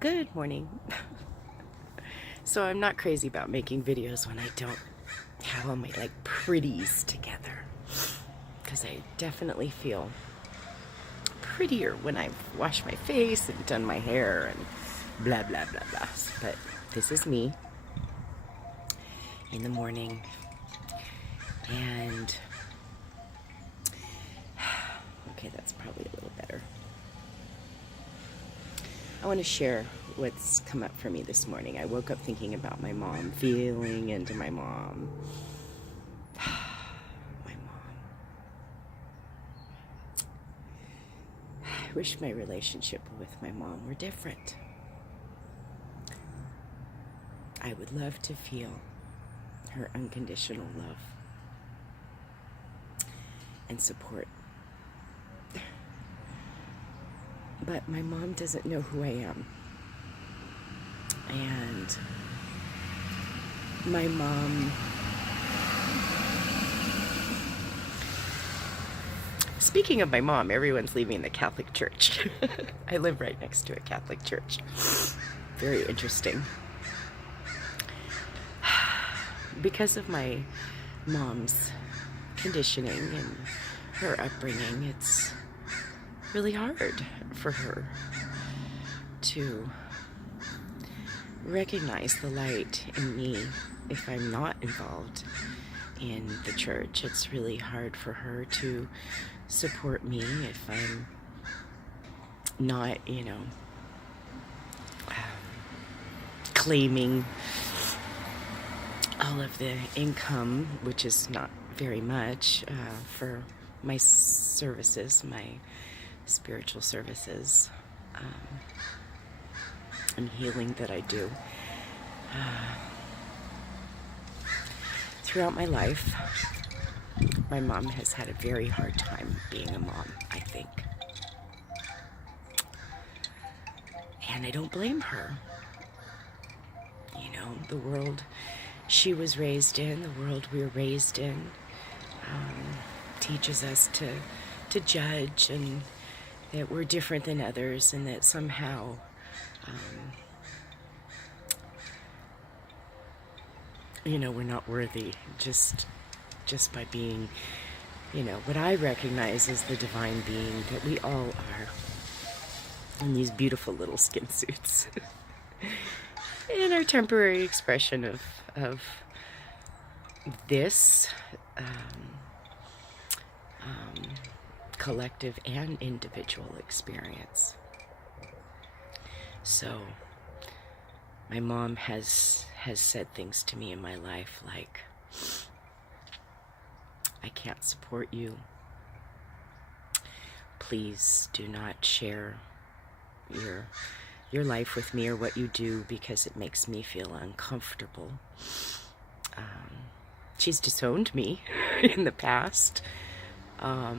Good morning. So I'm not crazy about making videos when I don't have all my like pretties together, because I definitely feel prettier when I've washed my face and done my hair and blah blah blah blah. But this is me in the morning, and okay, that's probably a little better. I want to share what's come up for me this morning. I woke up thinking about my mom, feeling into my mom. My mom. I wish my relationship with my mom were different. I would love to feel her unconditional love and support. But my mom doesn't know who I am. And my mom, speaking of my mom, everyone's leaving the Catholic Church. I live right next to a Catholic church. Very interesting. Because of my mom's conditioning and her upbringing, it's really hard for her to recognize the light in me if I'm not involved in the church. It's really hard for her to support me if I'm not, claiming all of the income, which is not very much, for my services, my spiritual services, and healing that I do. Throughout my life, my mom has had a very hard time being a mom, I think. And I don't blame her. The world she was raised in, the world we were raised in, teaches us to judge, and that we're different than others, and that somehow we're not worthy just by being, what I recognize as the divine being that we all are in these beautiful little skin suits. In our temporary expression of this collective and individual experience. So my mom has said things to me in my life like, I can't support you. Please do not share your life with me or what you do, because it makes me feel uncomfortable. She's disowned me in the past. I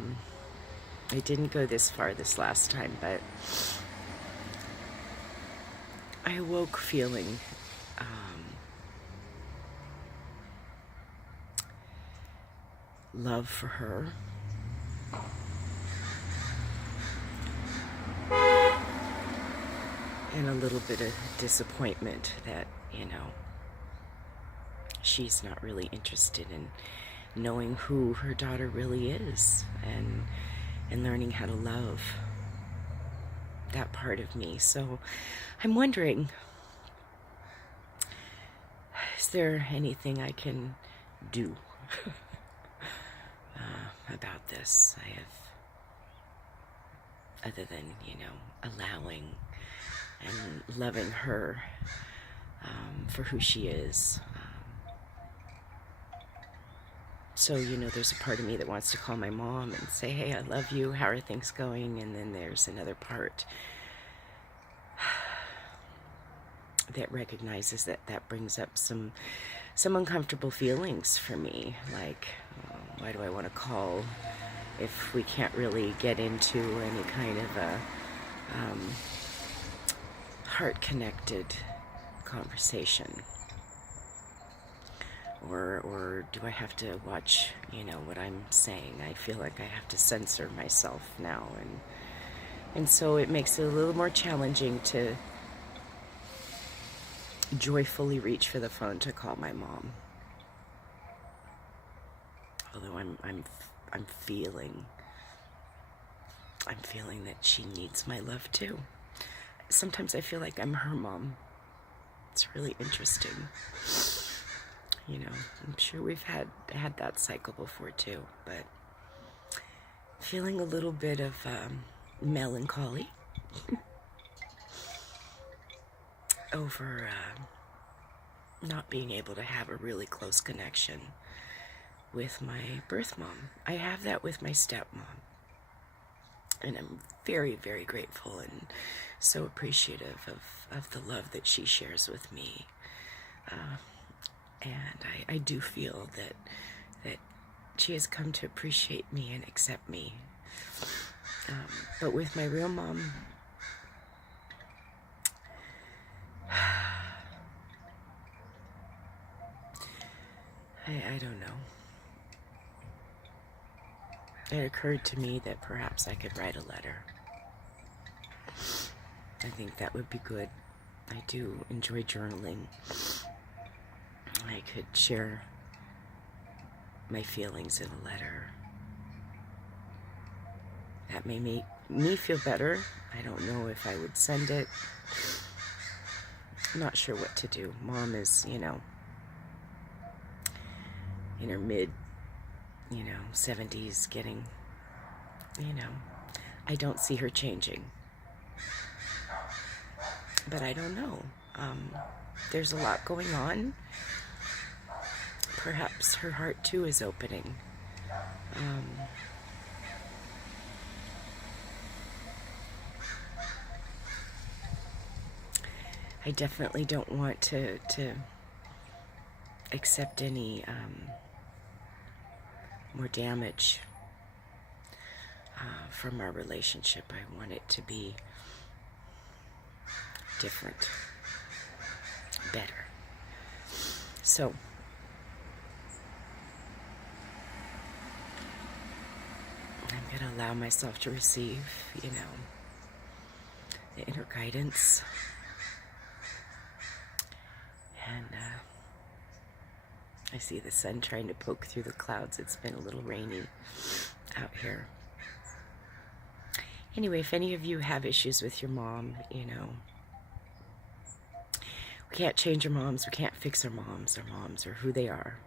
didn't go this far this last time, but I awoke feeling love for her. And a little bit of disappointment that, she's not really interested in knowing who her daughter really is, and learning how to love that part of me. So I'm wondering, is there anything I can do about this? I have, other than, allowing and loving her for who she is. So, there's a part of me that wants to call my mom and say, hey, I love you, how are things going? And then there's another part that recognizes that brings up some uncomfortable feelings for me. Like, why do I want to call if we can't really get into any kind of a heart-connected conversation? Or do I have to watch, what I'm saying? I feel like I have to censor myself now, and so it makes it a little more challenging to joyfully reach for the phone to call my mom. Although I'm feeling that she needs my love too. Sometimes I feel like I'm her mom. It's really interesting. You know, I'm sure we've had that cycle before too, but feeling a little bit of melancholy over not being able to have a really close connection with my birth mom. I have that with my stepmom, and I'm very, very grateful and so appreciative of the love that she shares with me. And I do feel that she has come to appreciate me and accept me. But with my real mom, I don't know. It occurred to me that perhaps I could write a letter. I think that would be good. I do enjoy journaling. I could share my feelings in a letter. That may make me feel better. I don't know if I would send it. I'm not sure what to do. Mom is, you know, in her mid, 70s, getting, I don't see her changing. But I don't know. There's a lot going on. Perhaps her heart too is opening. I definitely don't want to accept any more damage from our relationship. I want it to be different, better. So I'm going to allow myself to receive, the inner guidance. And I see the sun trying to poke through the clouds. It's been a little rainy out here. Anyway, if any of you have issues with your mom, we can't change our moms. We can't fix our moms. Our moms are who they are.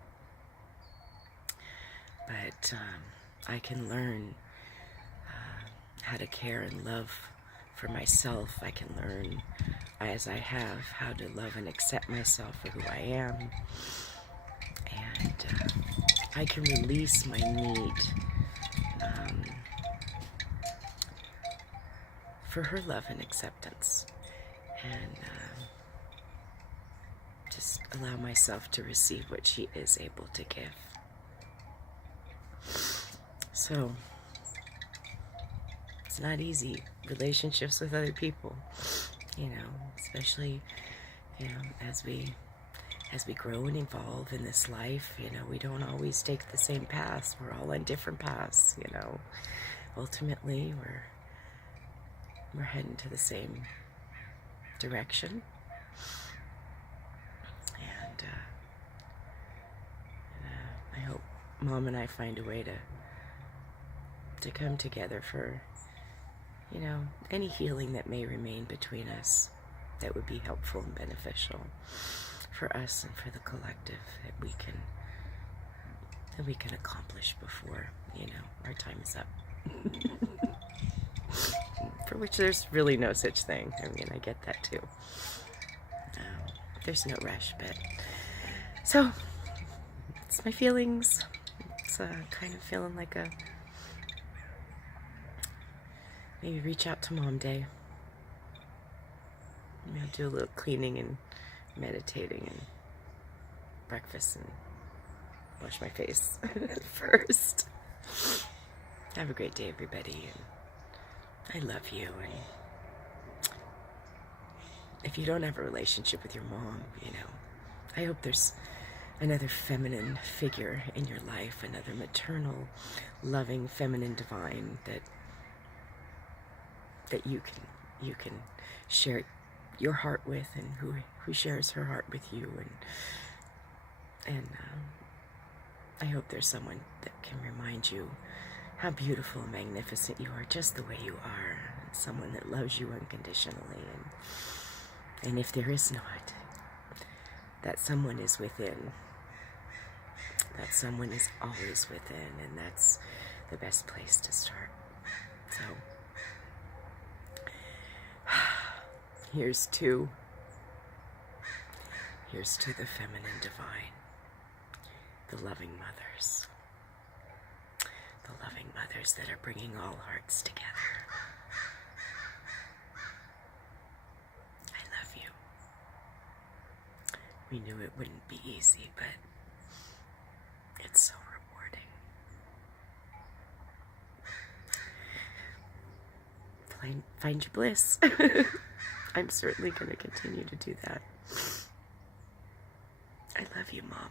But I can learn how to care and love for myself. I can learn, as I have, how to love and accept myself for who I am. And I can release my need for her love and acceptance. And just allow myself to receive what she is able to give. So, it's not easy, relationships with other people, especially, as we grow and evolve in this life, we don't always take the same paths. We're all on different paths, Ultimately, we're heading to the same direction. And I hope Mom and I find a way to come together for, any healing that may remain between us that would be helpful and beneficial for us and for the collective, that we can accomplish before, our time is up. For which there's really no such thing. I mean, I get that too. There's no rush, but so it's my feelings. It's kind of feeling like maybe reach out to Mom Day. Maybe I'll do a little cleaning and meditating and breakfast and wash my face first. Have a great day, everybody. And I love you. And if you don't have a relationship with your mom, I hope there's another feminine figure in your life, another maternal, loving, feminine divine that you can share your heart with, and who shares her heart with you, and I hope there's someone that can remind you how beautiful and magnificent you are just the way you are. Someone that loves you unconditionally, and if there is not, that someone is within. That someone is always within, and that's the best place to start. So, here's to the feminine divine, the loving mothers that are bringing all hearts together. I love you. We knew it wouldn't be easy, but it's so rewarding. Find your bliss. I'm certainly going to continue to do that. I love you, Mom.